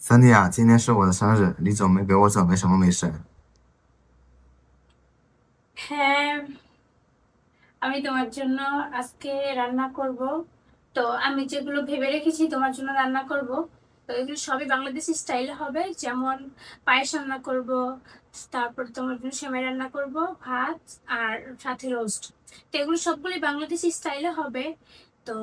森迪亚，今天是我的生日，你怎么没给我准备什么美食？হ্যাঁ, আমি তোমার জন্য আজকে রান্না করব। তো আমি যেগুলো ভেবে রেখেছি তোমার জন্য রান্না করব, তো এগুলো সবই বাংলাদেশি স্টাইলে হবে। যেমন পায়েস রান্না করব, তারপর তোমার জন্য সেমাই রান্না করব, ভাত আর সাথে রোস্ট। তো এগুলো সবগুলোই বাংলাদেশি স্টাইলে হবে। তো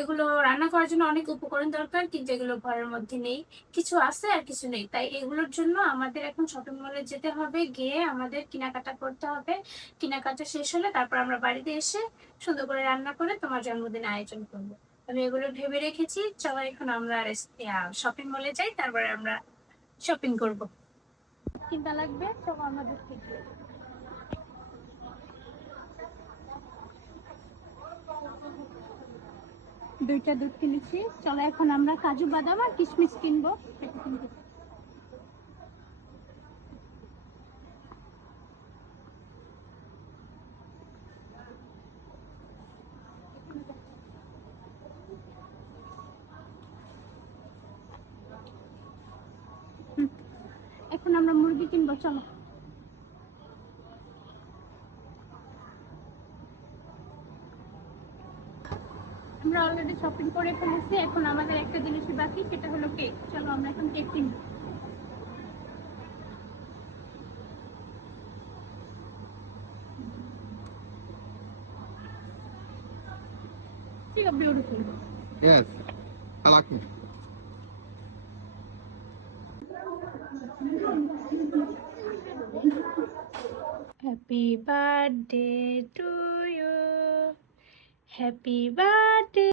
এগুলো রান্না করার জন্য অনেক উপকরণ দরকার, কিন্তু এগুলো ঘরের মধ্যে নেই। কিছু আছে আর কিছু নেই, তাই এগুলোর জন্য আমাদের এখন শপিং মলে যেতে হবে, গিয়ে আমাদের কেনাকাটা করতে হবে। কেনাকাটা শেষ হলে তারপর আমরা বাড়িতে এসে সুন্দর করে রান্না করে তোমার জন্মদিনে আয়োজন করবো। আমি এগুলো ভেবে রেখেছি, চলো এখন আমরা শপিং মলে যাই, তারপরে আমরা শপিং করব। কিনতে লাগবে, চলো আমরা দেখতে যাই। দুইটা দুধ কিনেছি, চলো এখন আমরা কাজু বাদাম আর কিশমিশ কিনবো। এটা কিনবো। এখন আমরা মুরগি কিনবো, চলো। আমরা অলরেডি শপিং করে ফেলেছি, এখন আমাদের একটা জিনিসই বাকি, সেটা হলো কেক। চলো আমরা এখন কেক কিনবো। ঠিক আছে, beautiful. Yes, I like it. Happy birthday to you, happy birthday.